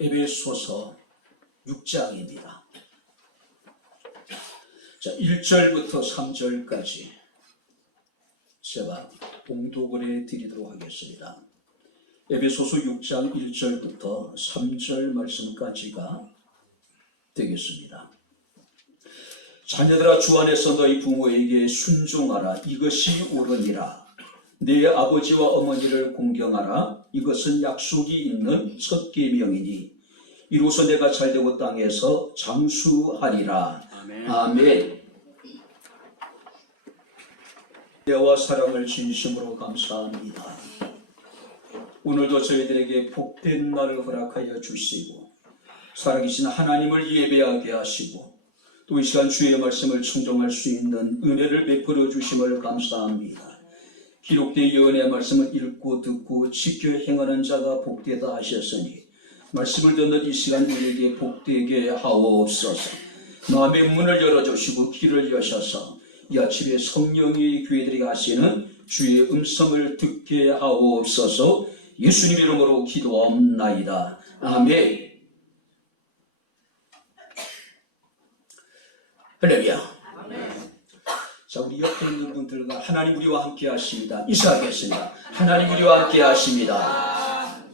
에베소서 6장입니다. 자, 1절부터 3절까지 제가 봉독을 해드리도록 하겠습니다. 에베소서 6장 1절부터 3절 말씀까지가 되겠습니다. 자녀들아, 주 안에서 너희 부모에게 순종하라. 이것이 옳으니라. 내 아버지와 어머니를 공경하라. 이것은 약속이 있는 첫 계명이니 이로써 내가 잘되고 땅에서 장수하리라. 아멘. 아멘. 은혜와 사랑을 진심으로 감사합니다. 오늘도 저희들에게 복된 날을 허락하여 주시고 살아계신 하나님을 예배하게 하시고 또 이 시간 주의 말씀을 청종할 수 있는 은혜를 베풀어 주심을 감사합니다. 기록된 예언의 말씀을 읽고 듣고 지켜 행하는 자가 복되다 하셨으니 말씀을 듣는 이 시간 우리에게 복되게 하옵소서. 마음의 문을 열어주시고 길을 여셔서 이 아침에 성령이 교회들에게 하시는 주의 음성을 듣게 하옵소서. 예수님 이름으로 기도하옵나이다. 아멘. 할렐루야. 자, 우리 옆에 있는 분들과 하나님 우리와 함께 하십니다. 인사하겠습니다. 하나님 우리와 함께 하십니다.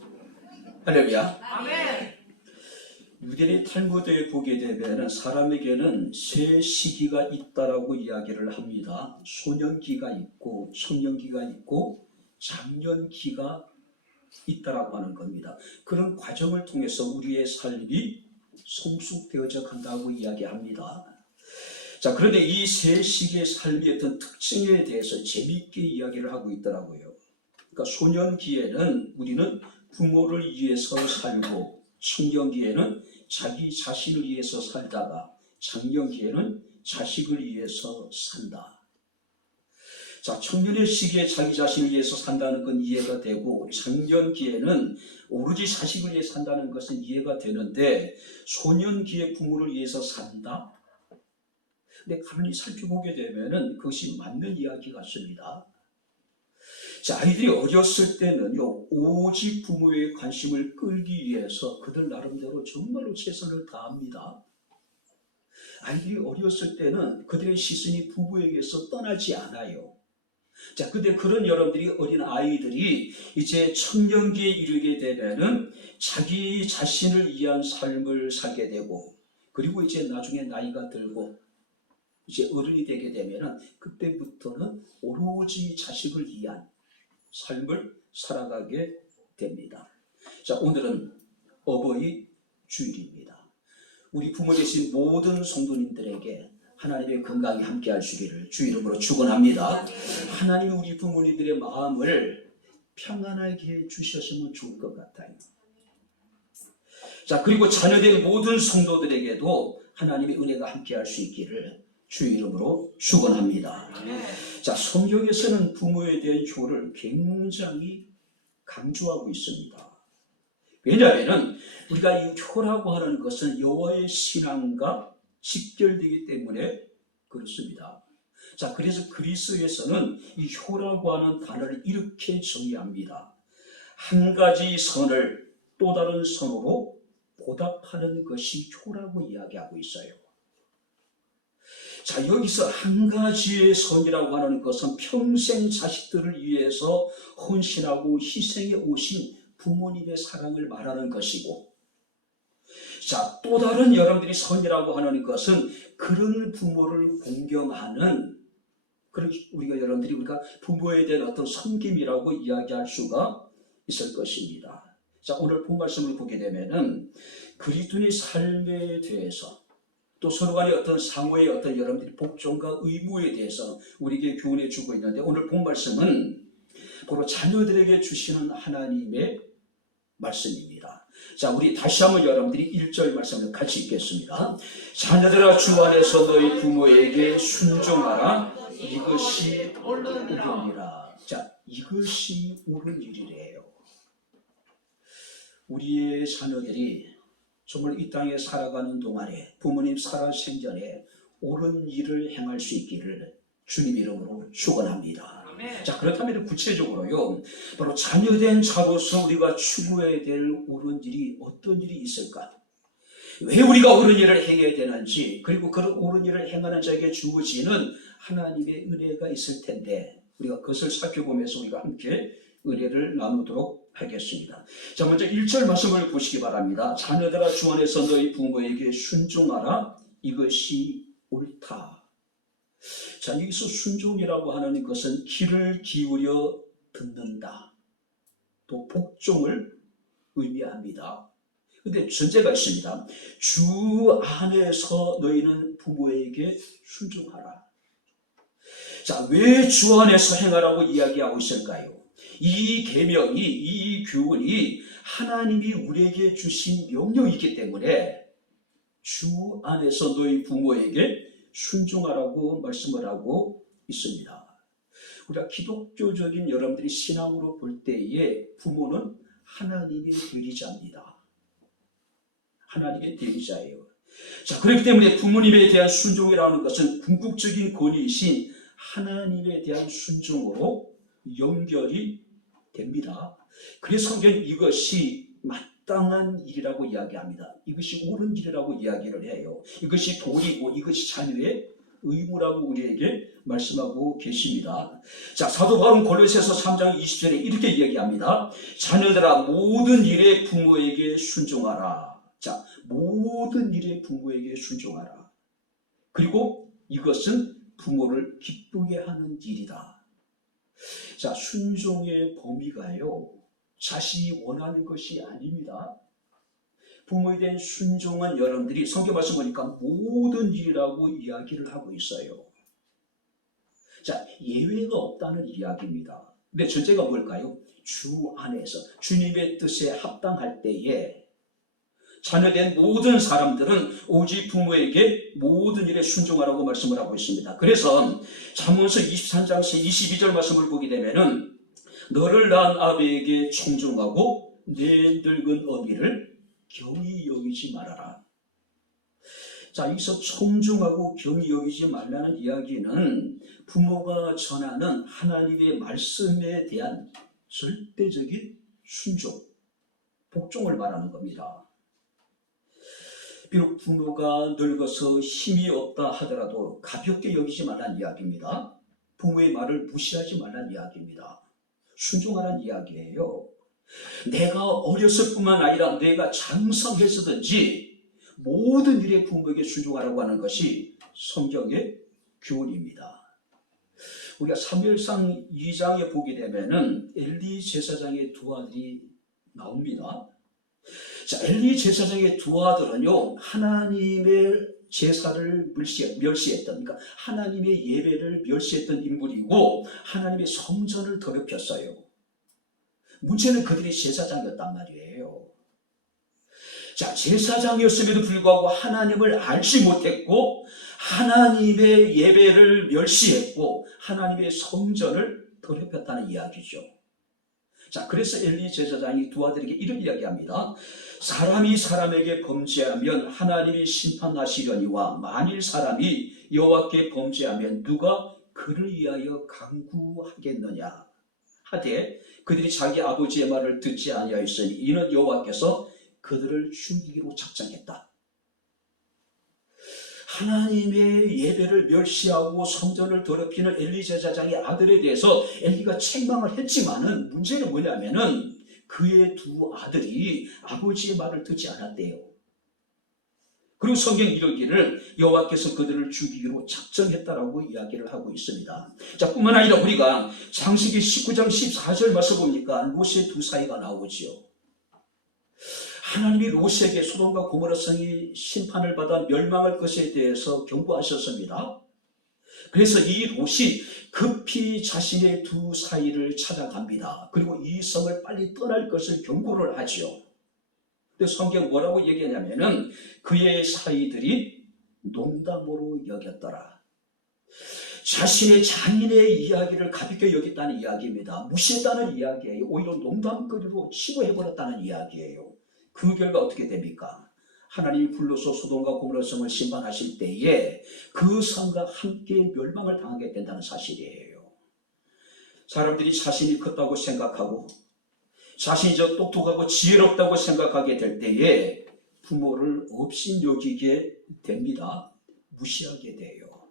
할렐루야. 아멘. 유대인의 탈무드에 보게 되면 사람에게는 세 시기가 있다라고 이야기를 합니다. 소년기가 있고 청년기가 있고 장년기가 있다라고 하는 겁니다. 그런 과정을 통해서 우리의 삶이 성숙되어져 간다고 이야기합니다. 자, 그런데 이 세 시기의 삶의 어떤 특징에 대해서 재미있게 이야기를 하고 있더라고요. 그러니까 소년기에는 우리는 부모를 위해서 살고, 청년기에는 자기 자신을 위해서 살다가, 장년기에는 자식을 위해서 산다. 자, 청년의 시기에 자기 자신을 위해서 산다는 건 이해가 되고, 장년기에는 오로지 자식을 위해서 산다는 것은 이해가 되는데, 소년기에 부모를 위해서 산다? 근데 가만히 살펴보게 되면은 그것이 맞는 이야기 같습니다. 자, 아이들이 어렸을 때는요, 오직 부모의 관심을 끌기 위해서 그들 나름대로 정말로 최선을 다합니다. 아이들이 어렸을 때는 그들의 시선이 부모에게서 떠나지 않아요. 자, 근데 그런 여러분들이 어린 아이들이 이제 청년기에 이르게 되면은 자기 자신을 위한 삶을 살게 되고, 그리고 이제 나중에 나이가 들고 이제 어른이 되게 되면은 그때부터는 오로지 자식을 위한 삶을 살아가게 됩니다. 자, 오늘은 어버이 주일입니다. 우리 부모 되신 모든 성도님들에게 하나님의 건강이 함께 하시기를 주 이름으로 축원합니다. 하나님이 우리 부모님들의 마음을 평안하게 해 주셨으면 좋을 것 같아요. 자, 그리고 자녀된 모든 성도들에게도 하나님의 은혜가 함께 할 수 있기를 주 이름으로 축원합니다. 자, 성경에서는 부모에 대한 효를 굉장히 강조하고 있습니다. 왜냐하면 우리가 이 효라고 하는 것은 여호와의 신앙과 직결되기 때문에 그렇습니다. 자, 그래서 그리스어에서는 이 효라고 하는 단어를 이렇게 정의합니다. 한 가지 선을 또 다른 선으로 보답하는 것이 효라고 이야기하고 있어요. 자, 여기서 한 가지의 선이라고 하는 것은 평생 자식들을 위해서 헌신하고 희생해 오신 부모님의 사랑을 말하는 것이고, 자, 또 다른 여러분들이 선이라고 하는 것은 그런 부모를 공경하는, 그런 우리가 부모에 대한 어떤 섬김이라고 이야기할 수가 있을 것입니다. 자, 오늘 본 말씀을 보게 되면은 그리스도인의 삶에 대해서 또 서로 간의 어떤 상호의 어떤 여러분들의 복종과 의무에 대해서 우리에게 교훈해 주고 있는데, 오늘 본 말씀은 바로 자녀들에게 주시는 하나님의 말씀입니다. 자, 우리 다시 한번 여러분들이 1절 말씀을 같이 읽겠습니다. 자녀들아, 주 안에서 너희 부모에게 순종하라. 이것이 옳은 일이라. 자, 이것이 옳은 일이래요. 우리의 자녀들이 정말 이 땅에 살아가는 동안에 부모님 살아생전에 옳은 일을 행할 수 있기를 주님 이름으로 축원합니다. 자, 그렇다면 구체적으로요, 바로 자녀된 자로서 우리가 추구해야 될 옳은 일이 어떤 일이 있을까? 왜 우리가 옳은 일을 행해야 되는지, 그리고 그런 옳은 일을 행하는 자에게 주어지는 하나님의 은혜가 있을 텐데, 우리가 그것을 살펴보면서 우리가 함께 은혜를 나누도록 하겠습니다. 자, 먼저 1절 말씀을 보시기 바랍니다. 자녀들아, 주 안에서 너희 부모에게 순종하라. 이것이 옳다. 자, 여기서 순종이라고 하는 것은 귀를 기울여 듣는다, 또 복종을 의미합니다. 근데 전제가 있습니다. 주 안에서 너희는 부모에게 순종하라. 자, 왜 주 안에서 행하라고 이야기하고 있을까요? 이 계명이, 이 교훈이 하나님이 우리에게 주신 명령이기 때문에 주 안에서 너희 부모에게 순종하라고 말씀을 하고 있습니다. 우리가 기독교적인 여러분들이 신앙으로 볼 때에 부모는 하나님의 대리자입니다. 하나님의 대리자예요. 자, 그렇기 때문에 부모님에 대한 순종이라는 것은 궁극적인 권위이신 하나님에 대한 순종으로 연결이 됩니다. 그래서 성경은 이것이 마땅한 일이라고 이야기합니다. 이것이 옳은 일이라고 이야기를 해요. 이것이 도리고 이것이 자녀의 의무라고 우리에게 말씀하고 계십니다. 자, 사도 바울은 골로새서 3장 20절에 이렇게 이야기합니다. 자녀들아, 모든 일에 부모에게 순종하라. 자, 모든 일에 부모에게 순종하라. 그리고 이것은 부모를 기쁘게 하는 일이다. 자, 순종의 범위가요, 자신이 원하는 것이 아닙니다. 부모에 대한 순종은 여러분들이 성경 말씀 보니까 모든 일이라고 이야기를 하고 있어요. 자, 예외가 없다는 이야기입니다. 근데 전제가 뭘까요? 주 안에서 주님의 뜻에 합당할 때에 자녀된 모든 사람들은 오직 부모에게 모든 일에 순종하라고 말씀을 하고 있습니다. 그래서 잠언서 23장 22절 말씀을 보게 되면은 너를 낳은 아비에게 청종하고 내 늙은 어미를 경히 여기지 말아라. 자, 여기서 청중하고 경히 여기지 말라는 이야기는 부모가 전하는 하나님의 말씀에 대한 절대적인 순종, 복종을 말하는 겁니다. 비록 부모가 늙어서 힘이 없다 하더라도 가볍게 여기지 말라는 이야기입니다. 부모의 말을 무시하지 말라는 이야기입니다. 순종하라는 이야기예요. 내가 어렸을 뿐만 아니라 내가 장성했었든지 모든 일에 부모에게 순종하라고 하는 것이 성경의 교훈입니다. 우리가 사무엘상 2장에 보게 되면은 엘리 제사장의 두 아들이 나옵니다. 자, 엘리 제사장의 두 아들은요, 하나님의 제사를 멸시했던, 그러니까 하나님의 예배를 멸시했던 인물이고 하나님의 성전을 더럽혔어요. 문제는 그들이 제사장이었단 말이에요. 자, 제사장이었음에도 불구하고 하나님을 알지 못했고 하나님의 예배를 멸시했고 하나님의 성전을 더럽혔다는 이야기죠. 자, 그래서 엘리 제사장이 두 아들에게 이런 이야기합니다. 사람이 사람에게 범죄하면 하나님이 심판하시려니와 만일 사람이 여호와께 범죄하면 누가 그를 위하여 강구하겠느냐 하되 그들이 자기 아버지의 말을 듣지 아니하였으니 이는 여호와께서 그들을 죽이기로 작정했다. 하나님의 예배를 멸시하고 성전을 더럽히는 엘리 제사장의 아들에 대해서 엘리가 책망을 했지만은 문제는 뭐냐면은 그의 두 아들이 아버지의 말을 듣지 않았대요. 그리고 성경 이르기를 여호와께서 그들을 죽이기로 작정했다라고 이야기를 하고 있습니다. 자, 뿐만 아니라 우리가 창세기 19장 14절 말씀 보니까 롯의 두 사이가 나오지요. 하나님이 롯에게 소돔과 고모라 성이 심판을 받아 멸망할 것에 대해서 경고하셨습니다. 그래서 이 롯이 급히 자신의 두 사이를 찾아갑니다. 그리고 이 성을 빨리 떠날 것을 경고를 하죠. 근데 성경 뭐라고 얘기하냐면은 그의 사이들이 농담으로 여겼더라. 자신의 장인의 이야기를 가볍게 여겼다는 이야기입니다. 무시했다는 이야기예요. 오히려 농담거리로 치부해버렸다는 이야기예요. 그 결과 어떻게 됩니까? 하나님이 불러서 소돔과 고모라 성을 심판하실 때에 그 성과 함께 멸망을 당하게 된다는 사실이에요. 사람들이 자신이 컸다고 생각하고 자신이 저 똑똑하고 지혜롭다고 생각하게 될 때에 부모를 업신여기게 됩니다. 무시하게 돼요.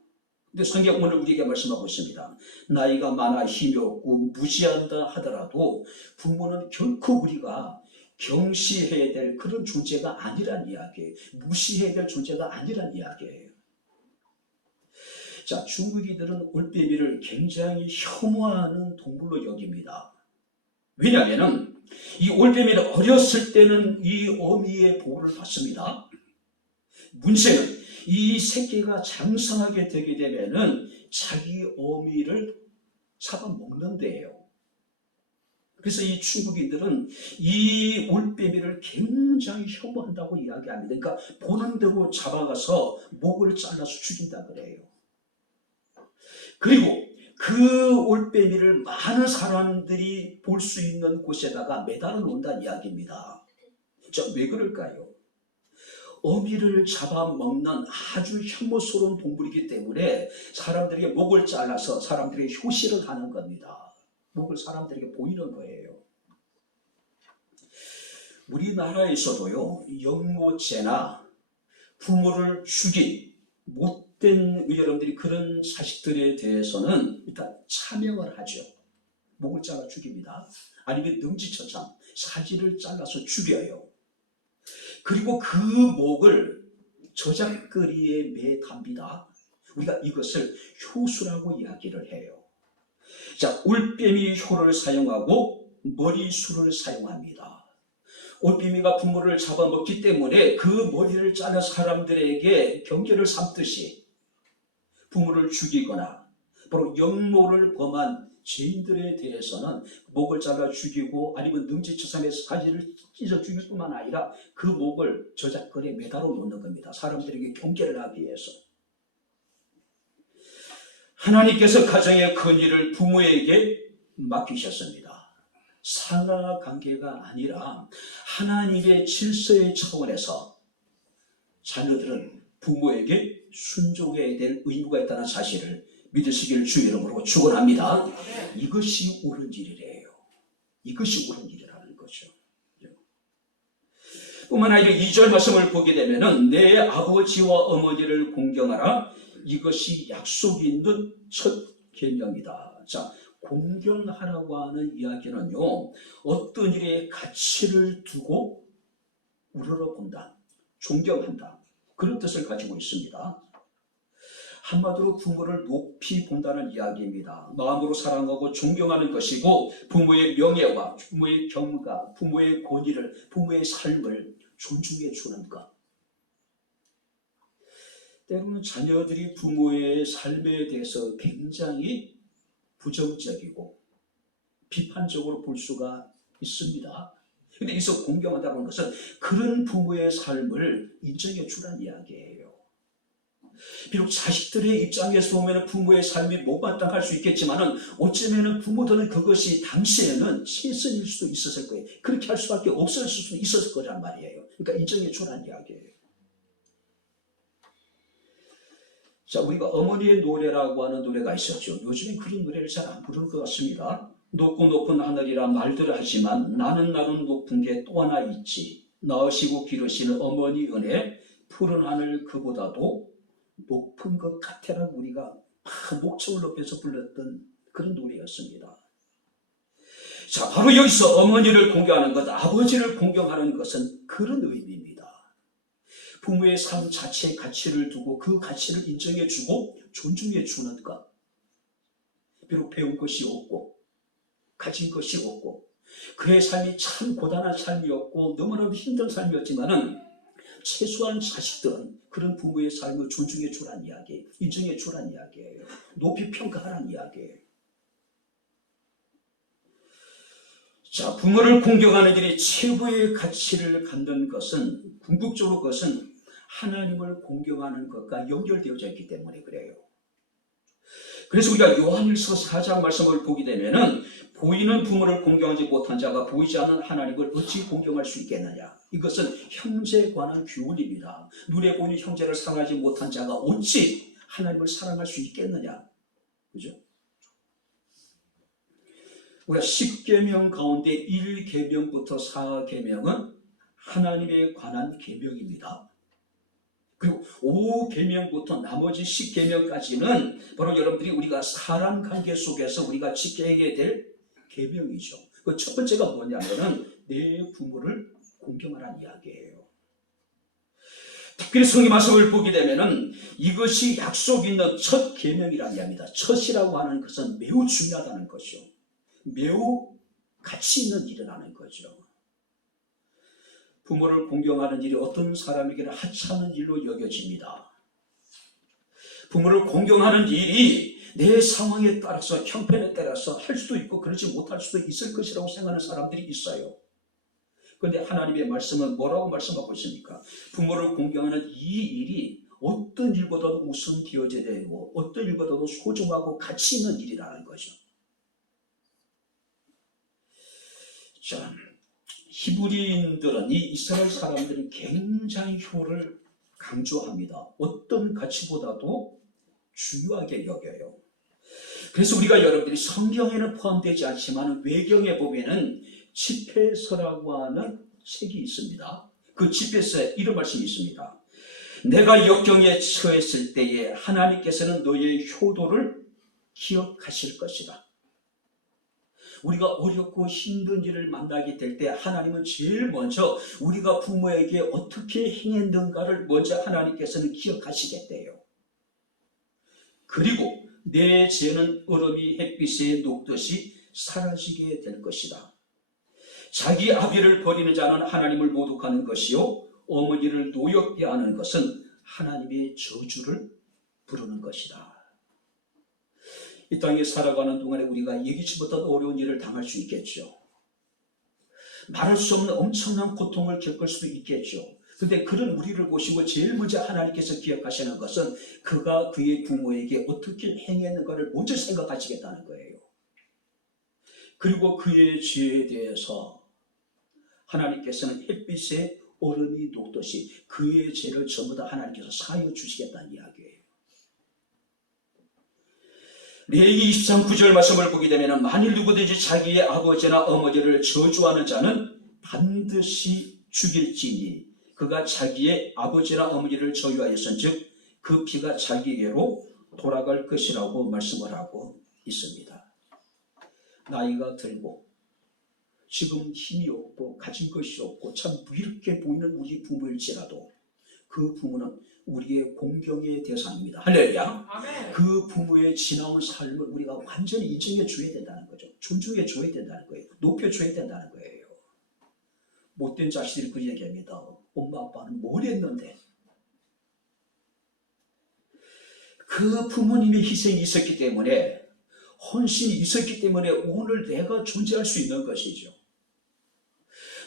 근데 성경 오늘 우리에게 말씀하고 있습니다. 나이가 많아 힘이 없고 무지한다 하더라도 부모는 결코 우리가 경시해야 될 그런 존재가 아니란 이야기예요. 무시해야 될 존재가 아니란 이야기예요. 자, 중국인들은 올빼미를 굉장히 혐오하는 동물로 여깁니다. 왜냐하면 이 올빼미는 어렸을 때는 이 어미의 보호를 받습니다. 문제는 이 새끼가 장성하게 되게 되면은 자기 어미를 잡아먹는데요. 그래서 이 중국인들은 이 올빼미를 굉장히 혐오한다고 이야기합니다. 그러니까 보는 대로 잡아가서 목을 잘라서 죽인다 그래요. 그리고 그 올빼미를 많은 사람들이 볼 수 있는 곳에다가 매달아 놓는다는 이야기입니다. 자, 왜 그럴까요? 어미를 잡아먹는 아주 혐오스러운 동물이기 때문에 사람들에게 목을 잘라서 사람들에게 효시를 하는 겁니다. 목을 사람들에게 보이는 거예요. 우리나라에서도요, 영모죄나 부모를 죽인 못된 여러분들이 그런 자식들에 대해서는 일단 차명을 하죠. 목을 잘라 죽입니다. 아니면 능지처참 사지를 잘라서 죽여요. 그리고 그 목을 저작거리에 매답니다. 우리가 이것을 효수라고 이야기를 해요. 자, 올빼미 효를 사용하고 머리수를 사용합니다. 올빼미가 부모를 잡아먹기 때문에 그 머리를 잘라 사람들에게 경계를 삼듯이 부모를 죽이거나 바로 영모를 범한 죄인들에 대해서는 목을 잘라 죽이고 아니면 능지처참에서 사지를 찢어 죽일 뿐만 아니라 그 목을 저작거리에 매달아 놓는 겁니다. 사람들에게 경계를 하기 위해서. 하나님께서 가정의 권위를 부모에게 맡기셨습니다. 상하 관계가 아니라 하나님의 질서의 차원에서 자녀들은 부모에게 순종해야 될 의무가 있다는 사실을 믿으시기를 주의 이름으로 축원합니다. 이것이 옳은 일이래요. 이것이 옳은 일이라는 거죠. 뿐만 아니라 2절 말씀을 보게 되면은 내 아버지와 어머니를 공경하라. 이것이 약속이 있는 첫 계명이다. 자, 공경하라고 하는 이야기는요, 어떤 일에 가치를 두고 우러러본다, 존경한다, 그런 뜻을 가지고 있습니다. 한마디로 부모를 높이 본다는 이야기입니다. 마음으로 사랑하고 존경하는 것이고 부모의 명예와 부모의 경과, 부모의 권위를, 부모의 삶을 존중해 주는 것. 때로는 자녀들이 부모의 삶에 대해서 굉장히 부정적이고 비판적으로 볼 수가 있습니다. 그런데 여기서 공경한다는 것은 그런 부모의 삶을 인정해 주라는 이야기예요. 비록 자식들의 입장에서 보면 부모의 삶이 못마땅할 수 있겠지만 어쩌면 부모들은 그것이 당시에는 최선일 수도 있었을 거예요. 그렇게 할 수밖에 없었을 수도 있었을 거란 말이에요. 그러니까 인정해 주라는 이야기예요. 자, 우리가 어머니의 노래라고 하는 노래가 있었죠. 요즘엔 그런 노래를 잘 안 부르는 것 같습니다. 높고 높은 하늘이라 말들 하지만 나는 높은 게 또 하나 있지. 낳으시고 기르시는 어머니 은혜, 푸른 하늘 그보다도 높은 것 같아라고 우리가 목청을 높여서 불렀던 그런 노래였습니다. 자, 바로 여기서 어머니를 공경하는 것, 아버지를 공경하는 것은 그런 의미입니다. 부모의 삶 자체의 가치를 두고 그 가치를 인정해주고 존중해주는 것. 비록 배운 것이 없고 가진 것이 없고 그의 삶이 참 고단한 삶이었고 너무나도 힘든 삶이었지만은 최소한 자식들은 그런 부모의 삶을 존중해주라는 이야기, 인정해주라는 이야기예요. 높이 평가하라는 이야기예요. 자, 부모를 공경하는 일이 최고의 가치를 갖는 것은 궁극적으로 그것은 하나님을 공경하는 것과 연결되어져 있기 때문에 그래요. 그래서 우리가 요한일서 4장 말씀을 보게 되면은 보이는 부모를 공경하지 못한 자가 보이지 않는 하나님을 어찌 공경할 수 있겠느냐. 이것은 형제에 관한 교훈입니다. 눈에 보이는 형제를 사랑하지 못한 자가 어찌 하나님을 사랑할 수 있겠느냐. 그죠? 우리가 10계명 가운데 1계명부터 4계명은 하나님에 관한 계명입니다. 그리고 5계명부터 나머지 10계명까지는 바로 여러분들이 우리가 사람 관계 속에서 우리가 지켜야 될 계명이죠. 그 첫 번째가 뭐냐면은 내 부모를 공경하라는 이야기예요. 특별히 성경 말씀을 보게 되면은 이것이 약속 있는 첫 계명이라는 이야기입니다. 첫이라고 하는 것은 매우 중요하다는 것이요. 매우 가치 있는 일이라는 거죠. 부모를 공경하는 일이 어떤 사람에게는 하찮은 일로 여겨집니다. 부모를 공경하는 일이 내 상황에 따라서 형편에 따라서 할 수도 있고 그렇지 못할 수도 있을 것이라고 생각하는 사람들이 있어요. 그런데 하나님의 말씀은 뭐라고 말씀하고 있습니까? 부모를 공경하는 이 일이 어떤 일보다도 우선되어져야 되고 어떤 일보다도 소중하고 가치 있는 일이라는 거죠. 자, 히브리인들은 이 이스라엘 사람들은 굉장히 효를 강조합니다. 어떤 가치보다도 중요하게 여겨요. 그래서 우리가 여러분들이 성경에는 포함되지 않지만 외경에 보면은 집회서라고 하는 책이 있습니다. 그 집회서에 이런 말씀이 있습니다. 내가 역경에 처했을 때에 하나님께서는 너의 효도를 기억하실 것이다. 우리가 어렵고 힘든 일을 만나게 될 때 하나님은 제일 먼저 우리가 부모에게 어떻게 행했는가를 먼저 하나님께서는 기억하시겠대요. 그리고 내 죄는 얼음이 햇빛에 녹듯이 사라지게 될 것이다. 자기 아비를 버리는 자는 하나님을 모독하는 것이요 어머니를 노엽게 하는 것은 하나님의 저주를 부르는 것이다. 이 땅에 살아가는 동안에 우리가 예기치 못한 어려운 일을 당할 수 있겠죠. 말할 수 없는 엄청난 고통을 겪을 수도 있겠죠. 그런데 그런 우리를 보시고 제일 먼저 하나님께서 기억하시는 것은 그가 그의 부모에게 어떻게 행했는가를 먼저 생각하시겠다는 거예요. 그리고 그의 죄에 대해서 하나님께서는 햇빛에 얼음이 녹듯이 그의 죄를 전부 다 하나님께서 사하여 주시겠다는 이야기예요. 레위기 23장 9절 말씀을 보게 되면 만일 누구든지 자기의 아버지나 어머니를 저주하는 자는 반드시 죽일지니 그가 자기의 아버지나 어머니를 저주하였은즉 그 피가 자기에게로 돌아갈 것이라고 말씀을 하고 있습니다. 나이가 들고 지금 힘이 없고 가진 것이 없고 참 무익게 보이는 우리 부모일지라도 그 부모는 우리의 공경의 대상입니다. 할렐루야. 그 부모의 지나온 삶을 우리가 완전히 인정해 줘야 된다는 거죠. 존중해 줘야 된다는 거예요. 높여 줘야 된다는 거예요. 못된 자식들이 그 얘기합니다. 엄마 아빠는 뭘 했는데 그 부모님의 희생이 있었기 때문에 헌신이 있었기 때문에 오늘 내가 존재할 수 있는 것이죠.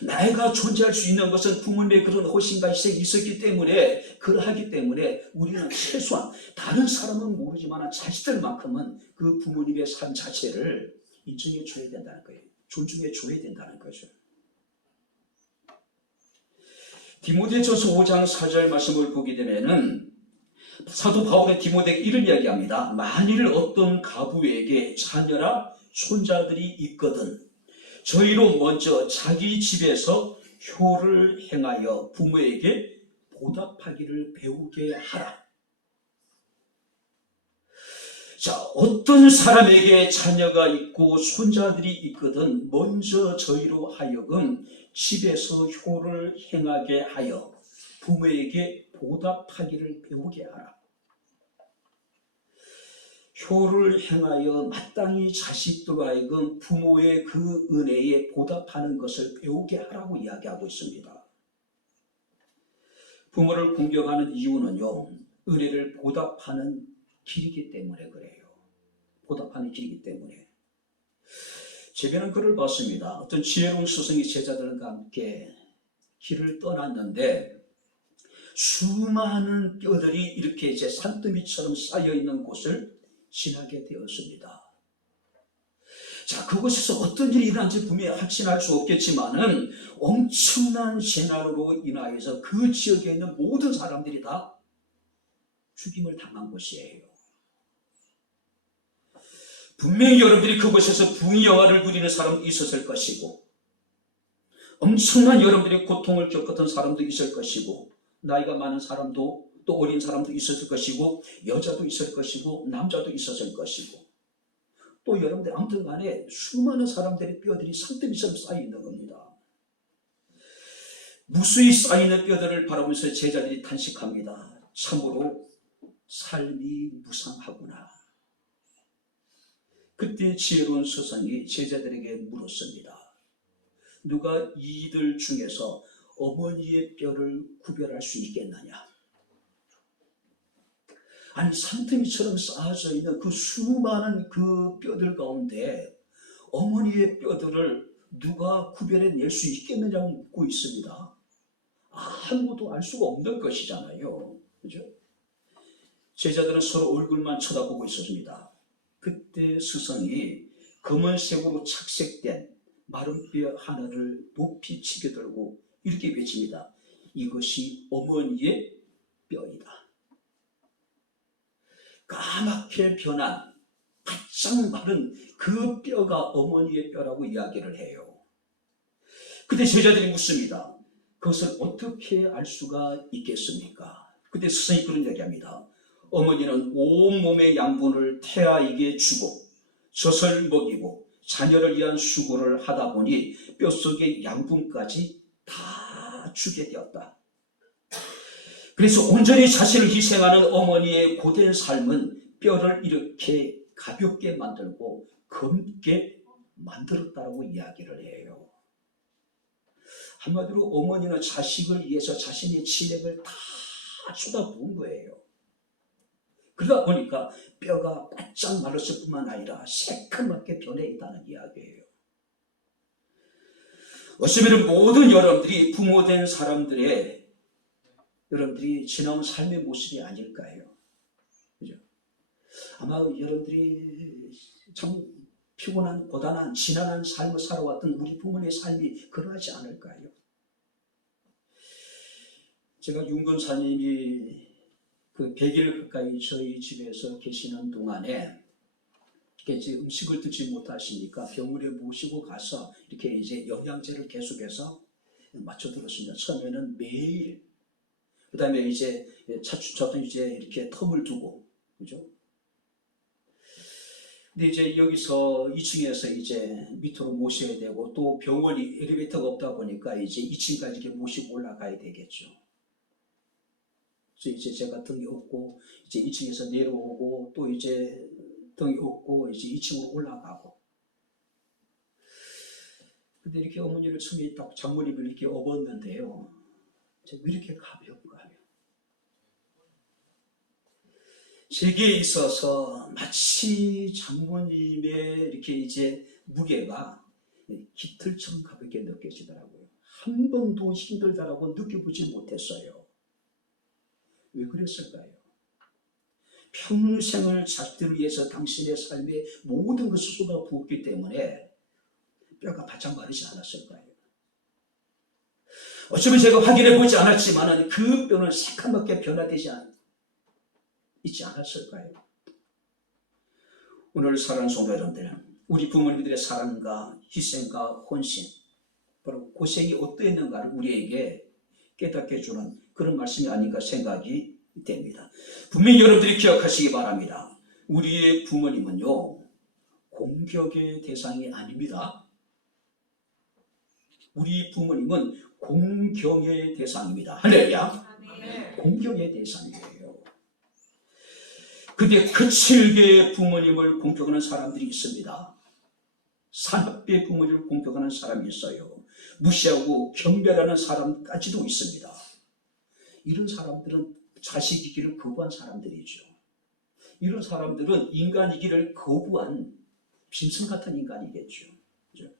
내가 존재할 수 있는 것은 부모님의 그런 헌신과 희생이 있었기 때문에 그러하기 때문에 우리는 최소한 다른 사람은 모르지만 자식들만큼은 그 부모님의 삶 자체를 인정해 줘야 된다는 거예요. 존중해 줘야 된다는 거죠. 디모데전서 5장 4절 말씀을 보게 되면은 사도 바울의 디모데에게 이런 이야기합니다. 만일 어떤 가부에게 자녀나 손자들이 있거든 저희로 먼저 자기 집에서 효를 행하여 부모에게 보답하기를 배우게 하라. 자, 어떤 사람에게 자녀가 있고 손자들이 있거든 먼저 저희로 하여금 집에서 효를 행하게 하여 부모에게 보답하기를 배우게 하라. 효를 행하여 마땅히 자식들로 하여금 부모의 그 은혜에 보답하는 것을 배우게 하라고 이야기하고 있습니다. 부모를 공경하는 이유는요, 은혜를 보답하는 길이기 때문에 그래요. 보답하는 길이기 때문에. 제게는 글을 봤습니다. 어떤 지혜로운 스승이 제자들과 함께 길을 떠났는데 수많은 뼈들이 이렇게 이제 산더미처럼 쌓여있는 곳을 지나게 되었습니다. 자, 그곳에서 어떤 일이 일어난지 분명히 확신할 수 없겠지만은 엄청난 재난으로 인하여서 그 지역에 있는 모든 사람들이 다 죽임을 당한 것이에요. 분명히 여러분들이 그곳에서 부귀영화를 누리는 사람도 있었을 것이고, 엄청난 여러분들이 고통을 겪었던 사람도 있을 것이고, 나이가 많은 사람도 또 어린 사람도 있었을 것이고, 여자도 있을 것이고, 남자도 있었을 것이고, 또 여러분들 아무튼 간에 수많은 사람들의 뼈들이 산더미처럼 쌓여 있는 겁니다. 무수히 쌓이는 뼈들을 바라보면서 제자들이 탄식합니다. 참으로 삶이 무상하구나. 그때 지혜로운 스승이 제자들에게 물었습니다. 누가 이들 중에서 어머니의 뼈를 구별할 수 있겠느냐? 아니, 산더미처럼 쌓아져 있는 그 수많은 그 뼈들 가운데 어머니의 뼈들을 누가 구별해낼 수 있겠느냐고 묻고 있습니다. 아무도 알 수가 없는 것이잖아요. 그죠? 제자들은 서로 얼굴만 쳐다보고 있었습니다. 그때 스승이 검은색으로 착색된 마른 뼈 하나를 높이 치켜들고 이렇게 외칩니다. 이것이 어머니의 뼈이다. 까맣게 변한 가장 마른 그 뼈가 어머니의 뼈라고 이야기를 해요. 그때 제자들이 묻습니다. 그것을 어떻게 알 수가 있겠습니까? 그때 스승이 그런 이야기합니다. 어머니는 온몸의 양분을 태아에게 주고 젖을 먹이고 자녀를 위한 수고를 하다 보니 뼛속의 양분까지 다 주게 되었다. 그래서 온전히 자신을 희생하는 어머니의 고된 삶은 뼈를 이렇게 가볍게 만들고 검게 만들었다고 이야기를 해요. 한마디로 어머니는 자식을 위해서 자신의 체력을 다 쏟아부은 거예요. 그러다 보니까 뼈가 바짝 말랐을 뿐만 아니라 새까맣게 변해 있다는 이야기예요. 어쩌면 모든 여러분들이 부모된 사람들의 여러분들이 지나온 삶의 모습이 아닐까요? 그죠? 아마 여러분들이 참 피곤한, 고단한, 지난한 삶을 살아왔던 우리 부모의 삶이 그러하지 않을까요? 제가 윤건사님이 그 100일 가까이 저희 집에서 계시는 동안에 이제 음식을 드지 못하시니까 병원에 모시고 가서 이렇게 이제 영양제를 계속해서 맞춰들었습니다. 처음에는 매일, 그 다음에 이제 저도 이제 이렇게 텀을 두고, 그죠? 근데 이제 여기서 2층에서 이제 밑으로 모셔야 되고, 또 병원이 엘리베이터가 없다 보니까 이제 2층까지 이렇게 모시고 올라가야 되겠죠. 그래서 이제 제가 등이 없고, 이제 2층에서 내려오고, 또 이제 등이 없고, 이제 2층으로 올라가고. 근데 이렇게 어머니를 처음에 딱 장모님을 이렇게 업었는데요. 왜 이렇게 가벼운가요? 제게 있어서 마치 장모님의 이렇게 이제 무게가 깃털처럼 가볍게 느껴지더라고요. 한 번도 힘들다라고 느껴보지 못했어요. 왜 그랬을까요? 평생을 자식들을 위해서 당신의 삶에 모든 것을 쏟아부었기 때문에 뼈가 바짝 마르지 않았을까요? 어쩌면 제가 확인해 보지 않았지만 그 뼈는 새까맣게 변화되지 있지 않았을까요? 오늘 사랑하는 성도 여러분들, 우리 부모님들의 사랑과 희생과 헌신, 바로 고생이 어떠했는가를 우리에게 깨닫게 해주는 그런 말씀이 아닌가 생각이 됩니다. 분명히 여러분들이 기억하시기 바랍니다. 우리의 부모님은요, 공격의 대상이 아닙니다. 우리 부모님은 공경의 대상입니다. 할렐루야. 공경의 대상이에요. 근데 그 7개의 부모님을 공격하는 사람들이 있습니다. 산업의 부모님을 공격하는 사람이 있어요. 무시하고 경멸하는 사람까지도 있습니다. 이런 사람들은 자식이기를 거부한 사람들이죠. 이런 사람들은 인간이기를 거부한 짐승 같은 인간이겠죠. 그렇죠?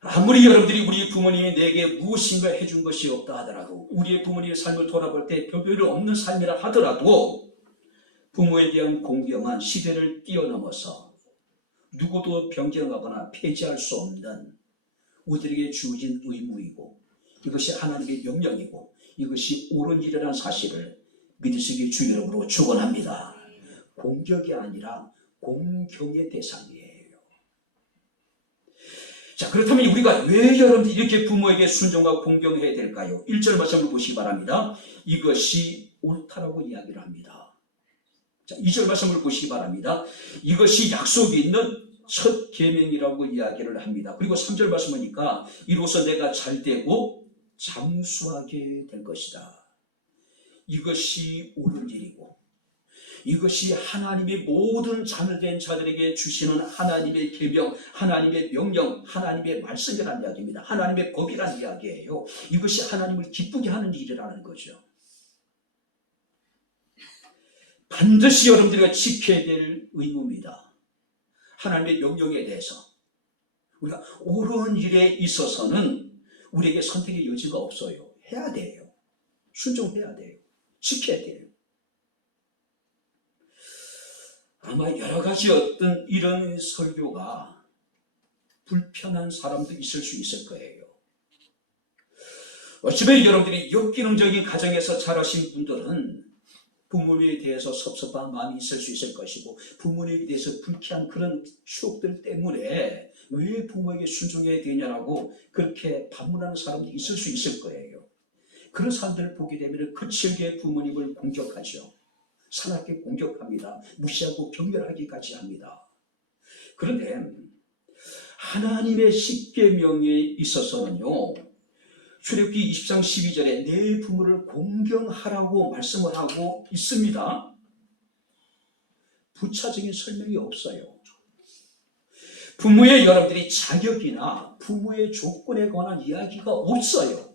아무리 여러분들이 우리 부모님이 내게 무엇인가 해준 것이 없다 하더라도, 우리의 부모님의 삶을 돌아볼 때 별별 없는 삶이라 하더라도, 부모에 대한 공경은 시대를 뛰어넘어서 누구도 변경하거나 폐지할 수 없는 우리에게 주어진 의무이고, 이것이 하나님의 명령이고, 이것이 옳은 일이라는 사실을 믿으시기 주의 이름으로 축원합니다. 공격이 아니라 공경의 대상이에요. 자, 그렇다면 우리가 왜 여러분들 이렇게 부모에게 순종하고 공경해야 될까요? 1절 말씀을 보시기 바랍니다. 이것이 옳다라고 이야기를 합니다. 자, 2절 말씀을 보시기 바랍니다. 이것이 약속이 있는 첫 계명이라고 이야기를 합니다. 그리고 3절 말씀 보니까 이로써 내가 잘되고 장수하게 될 것이다. 이것이 옳은 일이고 이것이 하나님의 모든 자녀된 자들에게 주시는 하나님의 계명, 하나님의 명령, 하나님의 말씀이라는 이야기입니다. 하나님의 법이라는 이야기예요. 이것이 하나님을 기쁘게 하는 일이라는 거죠. 반드시 여러분들이 지켜야 될 의무입니다. 하나님의 명령에 대해서 우리가 옳은 일에 있어서는 우리에게 선택의 여지가 없어요. 해야 돼요. 순종해야 돼요. 지켜야 돼요. 아마 여러 가지 어떤 이런 설교가 불편한 사람도 있을 수 있을 거예요. 어쩌면 여러분들이 역기능적인 가정에서 자라신 분들은 부모님에 대해서 섭섭한 마음이 있을 수 있을 것이고 부모님에 대해서 불쾌한 그런 추억들 때문에 왜 부모에게 순종해야 되냐라고 그렇게 반문하는 사람도 있을 수 있을 거예요. 그런 사람들을 보게 되면 거칠게 부모님을 공격하죠. 사납게 공격합니다. 무시하고 경멸하기까지 합니다. 그런데 하나님의 십계명에 있어서는요, 출애굽기 20장 12절에 내 부모를 공경하라고 말씀을 하고 있습니다. 부차적인 설명이 없어요. 부모의 여러분들이 자격이나 부모의 조건에 관한 이야기가 없어요.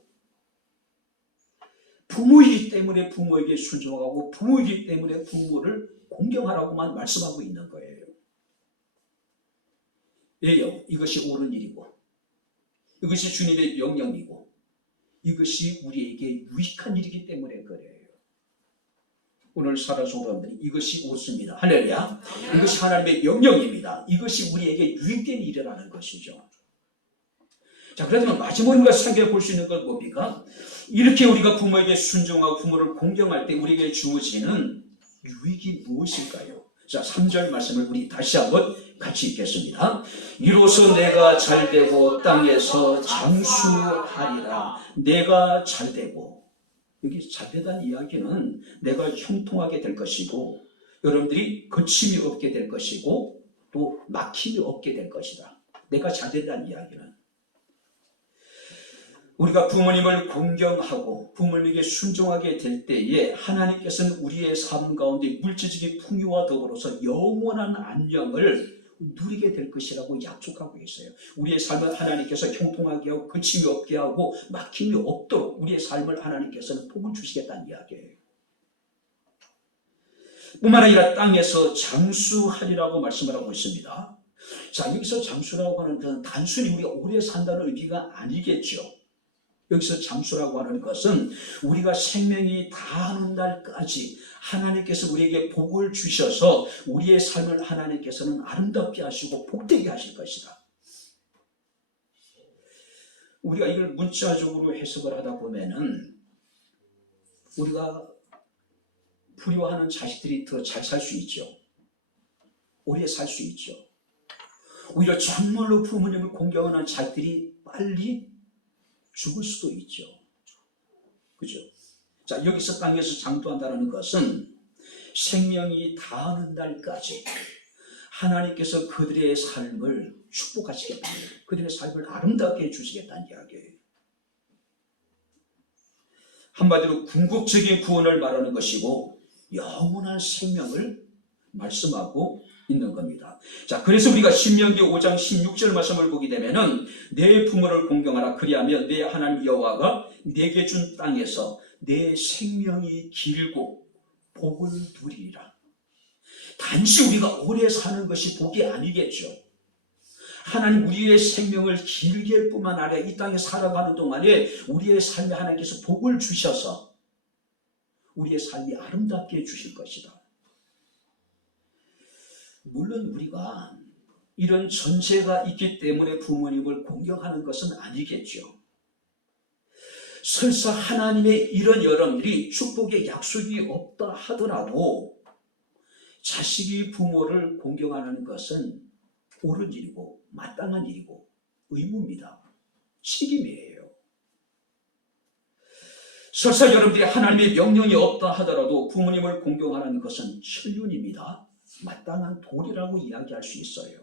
부모이기 때문에 부모에게 순종하고 부모이기 때문에 부모를 공경하라고만 말씀하고 있는 거예요. 왜요? 이것이 옳은 일이고 이것이 주님의 명령이고 이것이 우리에게 유익한 일이기 때문에 그래요. 오늘 살아 성도님들이 이것이 옳습니다. 할렐루야. 이것이 하나님의 명령입니다. 이것이 우리에게 유익된 일이라는 것이죠. 자, 그렇다면 마지막으로 우리가 생각해 볼 수 있는 건 뭡니까? 이렇게 우리가 부모에게 순종하고 부모를 공경할 때 우리에게 주어지는 유익이 무엇일까요? 자, 3절 말씀을 우리 다시 한번 같이 읽겠습니다. 이로써 내가 잘되고 땅에서 장수하리라. 내가 잘되고, 여기 잘되다는 이야기는 내가 형통하게 될 것이고 여러분들이 거침이 없게 될 것이고 또 막힘이 없게 될 것이다. 내가 잘된다는 이야기는 우리가 부모님을 공경하고 부모님에게 순종하게 될 때에 하나님께서는 우리의 삶 가운데 물질적인 풍요와 더불어서 영원한 안녕을 누리게 될 것이라고 약속하고 있어요. 우리의 삶을 하나님께서 형통하게 하고 거침이 없게 하고 막힘이 없도록 우리의 삶을 하나님께서는 복을 주시겠다는 이야기예요. 뿐만 아니라 땅에서 장수하리라고 말씀을 하고 있습니다. 자, 여기서 장수라고 하는 것은 단순히 우리가 오래 산다는 의미가 아니겠죠. 여기서 장수라고 하는 것은 우리가 생명이 다하는 날까지 하나님께서 우리에게 복을 주셔서 우리의 삶을 하나님께서는 아름답게 하시고 복되게 하실 것이다. 우리가 이걸 문자적으로 해석을 하다 보면은 우리가 부려하는 자식들이 더 잘 살 수 있죠. 오래 살 수 있죠. 오히려 정말로 부모님을 공경하는 자식들이 빨리 죽을 수도 있죠. 그죠? 자, 여기서 땅에서 장수한다는 것은 생명이 다하는 날까지 하나님께서 그들의 삶을 축복하시겠다는 거예요. 그들의 삶을 아름답게 해주시겠다는 이야기예요. 한마디로 궁극적인 구원을 말하는 것이고 영원한 생명을 말씀하고 있는 겁니다. 자, 그래서 우리가 신명기 5장 16절 말씀을 보게 되면은 내 부모를 공경하라. 그리하면 내 하나님 여호와가 내게 준 땅에서 내 생명이 길고 복을 누리리라. 단지 우리가 오래 사는 것이 복이 아니겠죠. 하나님 우리의 생명을 길게 할 뿐만 아니라 이 땅에 살아가는 동안에 우리의 삶에 하나님께서 복을 주셔서 우리의 삶이 아름답게 해주실 것이다. 물론 우리가 이런 전제가 있기 때문에 부모님을 공경하는 것은 아니겠죠. 설사 하나님의 이런 여러분들이 축복의 약속이 없다 하더라도 자식이 부모를 공경하는 것은 옳은 일이고 마땅한 일이고 의무입니다. 책임이에요. 설사 여러분들이 하나님의 명령이 없다 하더라도 부모님을 공경하는 것은 천륜입니다. 마땅한 도리라고 이야기할 수 있어요.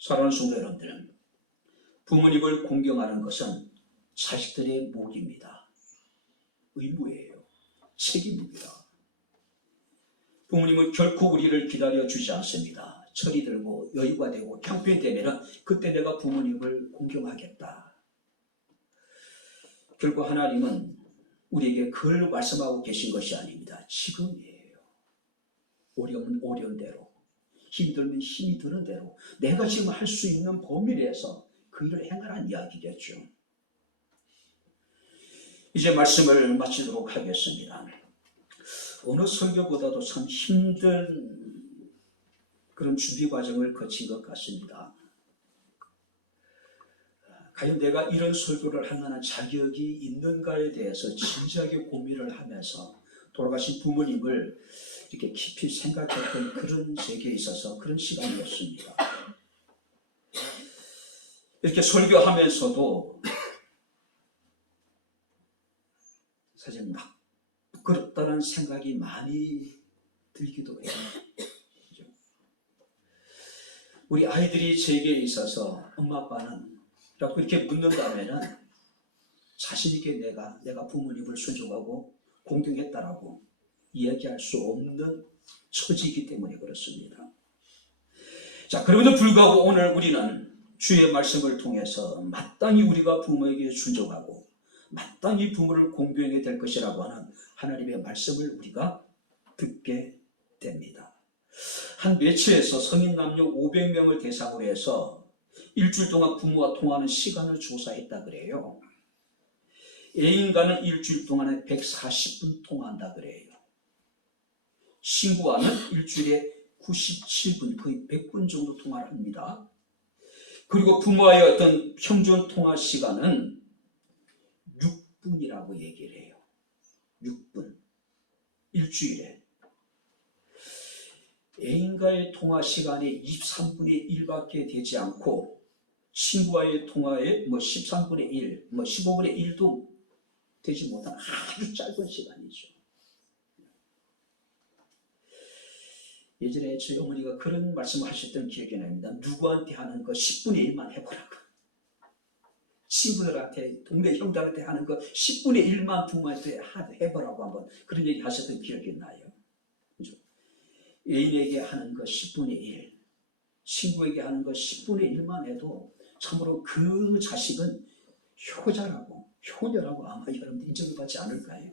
사랑하는 성도 여러분들, 부모님을 공경하는 것은 자식들의 복입니다. 의무예요. 책임입니다. 부모님은 결코 우리를 기다려주지 않습니다. 철이 들고 여유가 되고 형편되면 그때 내가 부모님을 공경하겠다. 결국 하나님은 우리에게 그걸 말씀하고 계신 것이 아닙니다. 지금이에요. 어려우면 어려운 대로, 힘들면 힘이 드는 대로 내가 지금 할 수 있는 범위 내에서 그 일을 행하라는 이야기겠죠. 이제 말씀을 마치도록 하겠습니다. 어느 설교보다도 참 힘든 그런 준비 과정을 거친 것 같습니다. 과연 내가 이런 설교를 할 만한 자격이 있는가에 대해서 진지하게 고민을 하면서 돌아가신 부모님을 이렇게 깊이 생각했던 그런 세계에 있어서 그런 시간이었습니다. 이렇게 설교하면서도 사실 막 부끄럽다는 생각이 많이 들기도 해요. 우리 아이들이 제게 있어서 엄마 아빠는 라고 이렇게 묻는다면은 자신 있게 내가 부모님을 존중하고 공경했다라고 이야기할 수 없는 처지이기 때문에 그렇습니다. 자, 그럼에도 불구하고 오늘 우리는 주의 말씀을 통해서 마땅히 우리가 부모에게 순종하고 마땅히 부모를 공경해야 될 것이라고 하는 하나님의 말씀을 우리가 듣게 됩니다. 한 매체에서 성인 남녀 500명을 대상으로 해서 일주일 동안 부모와 통화하는 시간을 조사했다 그래요. 애인과는 일주일 동안에 140분 통화한다 그래요. 친구와는 일주일에 97분, 거의 100분 정도 통화를 합니다. 그리고 부모와의 어떤 평균 통화 시간은 6분이라고 얘기를 해요. 6분. 일주일에. 애인과의 통화 시간이 23분의 1밖에 되지 않고 친구와의 통화에 13분의 1, 15분의 1도 되지 못한 아주 짧은 시간이죠. 예전에 저희 어머니가 그런 말씀을 하셨던 기억이 납니다. 누구한테 하는 거 10분의 1만 해보라고. 친구들한테, 동네 형들한테 하는 거 10분의 1만 부모한테 해보라고 한번 그런 얘기 하셨던 기억이 나요. 그렇죠? 애인에게 하는 거 10분의 1, 친구에게 하는 거 10분의 1만 해도 참으로 그 자식은 효자라고, 효녀라고 아마 여러분들 인정을 받지 않을까요?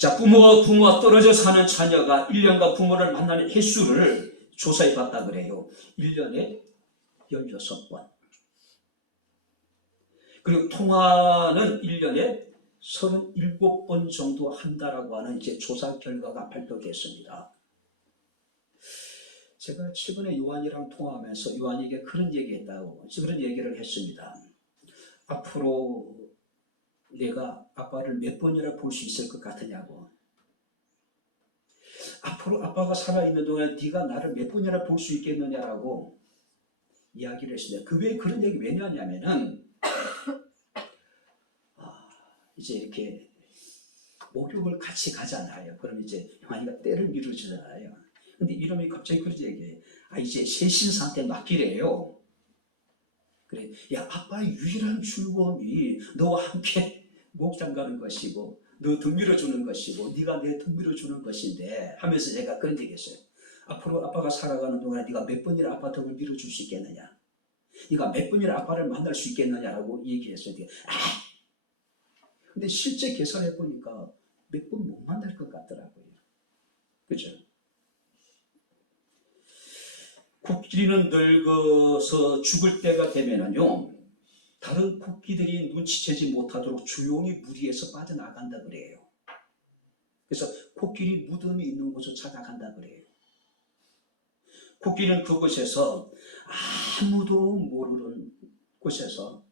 자, 부모와 떨어져 사는 자녀가 1년간 부모를 만나는 횟수를 조사해 봤다 그래요. 1년에 16번. 그리고 통화는 1년에 37번 정도 한다라고 하는 이제 조사 결과가 발표됐습니다. 제가 최근에 요한이랑 통화하면서 요한에게 그런 얘기를 했습니다. 앞으로 내가 아빠를 몇 번이나 볼 수 있을 것 같으냐고. 앞으로 아빠가 살아있는 동안 네가 나를 몇 번이나 볼 수 있겠느냐라고 이야기를 했습니다. 왜 그런 얘기 왜냐냐면은 이제 이렇게 목욕을 같이 가잖아요. 그럼 이제 요한이가 때를 밀어주잖아요. 근데 이놈이 갑자기 그러지 얘기해. 이제 새신사한테 맡기래요. 그래, 야, 아빠의 유일한 즐거움이 너와 함께 목장 가는 것이고 너 등 밀어주는 것이고 네가 내 등 밀어주는 것인데 하면서 제가 그런 얘기 했어요. 앞으로 아빠가 살아가는 동안에 네가 몇 번이나 아빠 등을 밀어줄 수 있겠느냐, 네가 몇 번이나 아빠를 만날 수 있겠느냐라고 얘기했어요. 근데 실제 계산해 보니까 몇 번 못 만날 것 같더라고요. 그죠? 코끼리는 늙어서 죽을 때가 되면은요, 다른 코끼리들이 눈치채지 못하도록 조용히 무리에서 빠져나간다 그래요. 그래서 코끼리 무덤이 있는 곳을 찾아간다 그래요. 코끼리는 그곳에서 아무도 모르는 곳에서,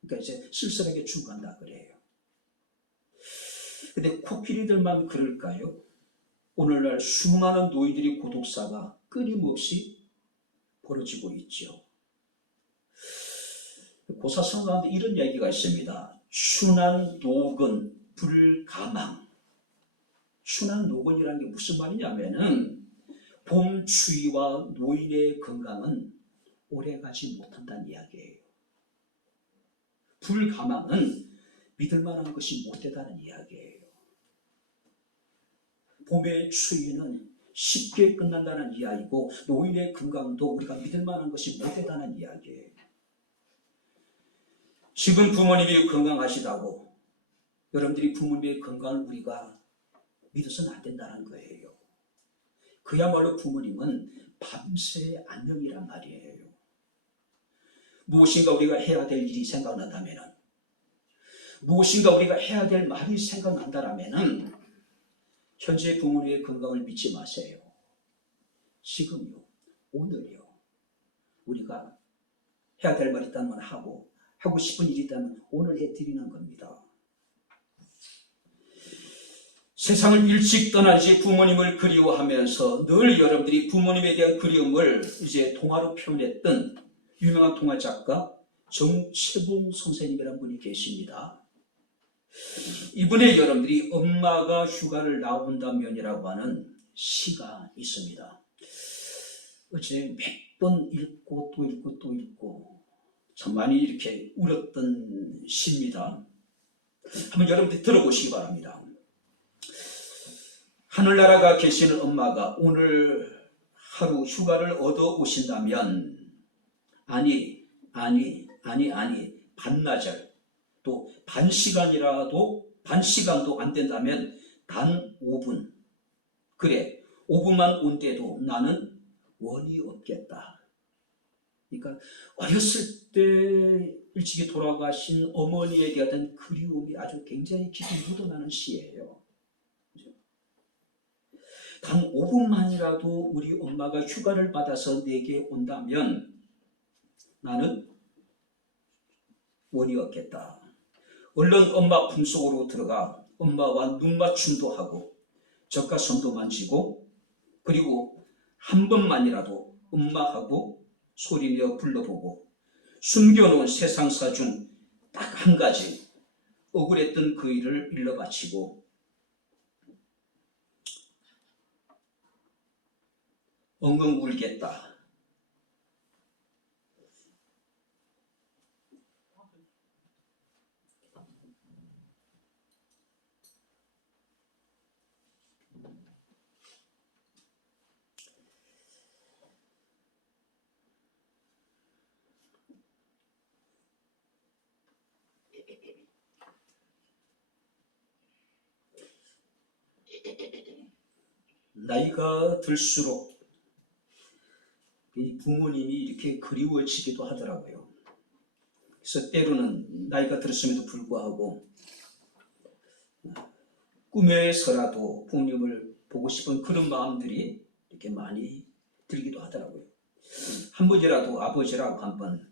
그러니까 이제 쓸쓸하게 죽어간다 그래요. 근데 코끼리들만 그럴까요? 오늘날 수많은 노인들이 고독사가 끊임없이 벌어지고 있죠. 고사성 가운데 이런 얘기가 있습니다. 순한 노근 불가망. 순한 노근이라는 게 무슨 말이냐면은 봄 추위와 노인의 건강은 오래가지 못한다는 이야기예요. 불가망은 믿을만한 것이 못되다는 이야기예요. 봄의 추위는 쉽게 끝난다는 이야기고 노인의 건강도 우리가 믿을만한 것이 못되다는 이야기예요. 지금 부모님이 건강하시다고 여러분들이 부모님의 건강을 우리가 믿어서는 안 된다는 거예요. 그야말로 부모님은 밤새 안녕이란 말이에요. 무엇인가 우리가 해야 될 일이 생각난다면, 무엇인가 우리가 해야 될 말이 생각난다면 현재 부모님의 건강을 믿지 마세요. 지금요, 오늘요, 우리가 해야 될 말이 있다면 하고 싶은 일이 있다면 오늘 해드리는 겁니다. 세상을 일찍 떠나지 부모님을 그리워하면서 늘 여러분들이 부모님에 대한 그리움을 이제 동화로 표현했던 유명한 동화 작가 정채봉 선생님이라는 분이 계십니다. 이분의 여러분들이 엄마가 휴가를 나온다면이라고 하는 시가 있습니다. 어제 몇 번 읽고 또 읽고 또 읽고 참 많이 이렇게 울었던 시입니다. 한번 여러분들 들어보시기 바랍니다. 하늘나라가 계시는 엄마가 오늘 하루 휴가를 얻어 오신다면 아니 반나절 또 반시간도 안 된다면 단 5분 그래 5분만 온대도 나는 원이 없겠다. 그러니까 어렸을 때 일찍이 돌아가신 어머니에 대한 그리움이 아주 굉장히 깊이 묻어나는 시예요. 단 5분만이라도 우리 엄마가 휴가를 받아서 내게 온다면 나는 원이 없겠다. 얼른 엄마 품속으로 들어가 엄마와 눈맞춤도 하고 젖과 손도 만지고 그리고 한 번만이라도 엄마하고 소리며 불러보고 숨겨놓은 세상사 중 딱 한 가지 억울했던 그 일을 일러 바치고 엉엉 울겠다. 나이가 들수록 부모님이 이렇게 그리워지기도 하더라고요. 그래서 때로는 나이가 들었음에도 불구하고 꿈에서라도 부모님을 보고 싶은 그런 마음들이 이렇게 많이 들기도 하더라고요. 한 번이라도 아버지라고 한번,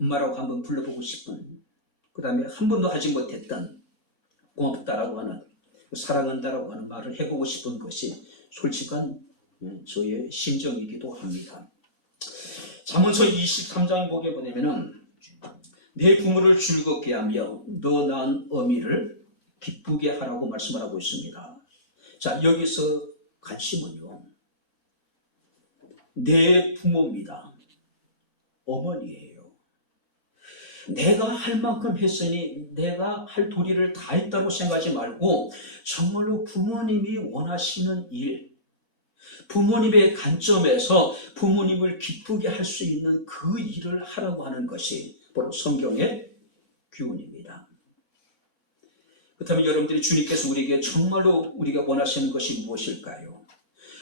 엄마라고 한번 불러보고 싶은, 그 다음에 한 번도 하지 못했던 고맙다라고 하는, 사랑한다라고 하는 말을 해보고 싶은 것이 솔직한 저의 심정이기도 합니다. 잠언서 23장 보게 보면은 내 부모를 즐겁게 하며 너 낳은 어미를 기쁘게 하라고 말씀을 하고 있습니다. 자, 여기서 관심은요, 내 부모입니다. 어머니예요. 내가 할 만큼 했으니 내가 할 도리를 다 했다고 생각하지 말고 정말로 부모님이 원하시는 일, 부모님의 관점에서 부모님을 기쁘게 할 수 있는 그 일을 하라고 하는 것이 바로 성경의 교훈입니다. 그렇다면 여러분들이 주님께서 우리에게 정말로 우리가 원하시는 것이 무엇일까요?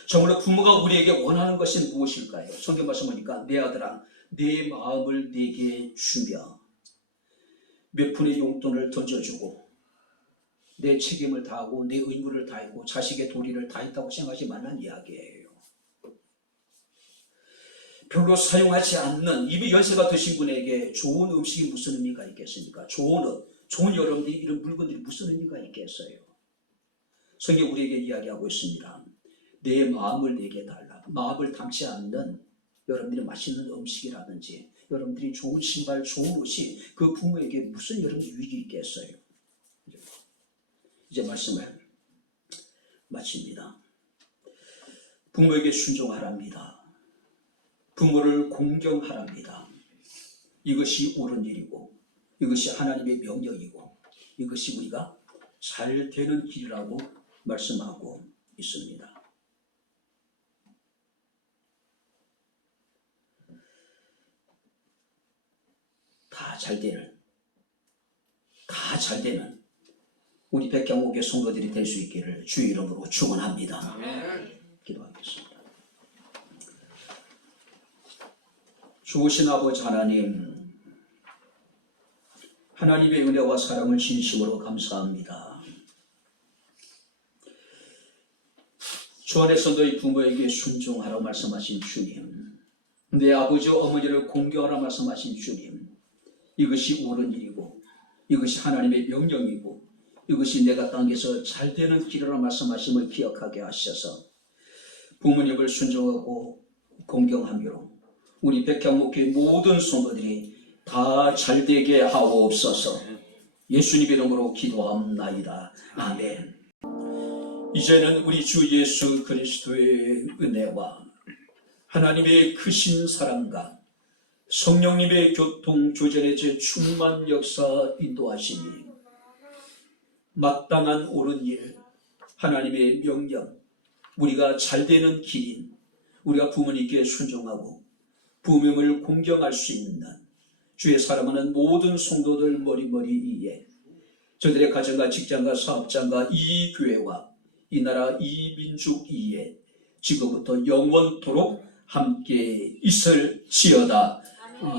정말로 부모가 우리에게 원하는 것이 무엇일까요? 성경 말씀하니까 내 아들아 내 마음을 내게 주며 몇 푼의 용돈을 던져주고 내 책임을 다하고 내 의무를 다하고 자식의 도리를 다했다고 생각하지 말라는 이야기예요. 별로 사용하지 않는 이미 연세가 드신 분에게 좋은 음식이 무슨 의미가 있겠습니까? 좋은 옷, 좋은 여러분들이 이런 물건들이 무슨 의미가 있겠어요? 성경 우리에게 이야기하고 있습니다. 내 마음을 내게 달라. 마음을 담지 않는 여러분들이 맛있는 음식이라든지 여러분들이 좋은 신발, 좋은 옷이 그 부모에게 무슨 여러분 유익이 있겠어요? 이제 말씀을 마칩니다. 부모에게 순종하랍니다. 부모를 공경하랍니다. 이것이 옳은 일이고 이것이 하나님의 명령이고 이것이 우리가 잘 되는 길이라고 말씀하고 있습니다. 다 잘 되는 우리 백향목의 성도들이 될 수 있기를 주의 이름으로 축원합니다. 기도하겠습니다. 좋으신 아버지 하나님, 하나님의 은혜와 사랑을 진심으로 감사합니다. 주 안에서 너희 부모에게 순종하라 말씀하신 주님, 내 아버지 어머니를 공경하라 말씀하신 주님, 이것이 옳은 일이고 이것이 하나님의 명령이고 이것이 내가 땅에서 잘 되는 길이라 말씀하심을 기억하게 하셔서 부모님을 순종하고 공경함으로 우리 백향목회 모든 성도들이 다 잘되게 하옵소서. 예수님 이름으로 기도합나이다. 아멘. 이제는 우리 주 예수 그리스도의 은혜와 하나님의 크신 사랑과 성령님의 교통 조전의 제 충만 역사 인도하시니 마땅한 옳은 일, 하나님의 명령, 우리가 잘되는 길인 우리가 부모님께 순종하고 부모님을 공경할 수 있는 주의 사랑하는 모든 성도들 머리머리 위에 저들의 가정과 직장과 사업장과 이 교회와 이 나라 이 민족 위에 지금부터 영원토록 함께 있을지어다. 아멘.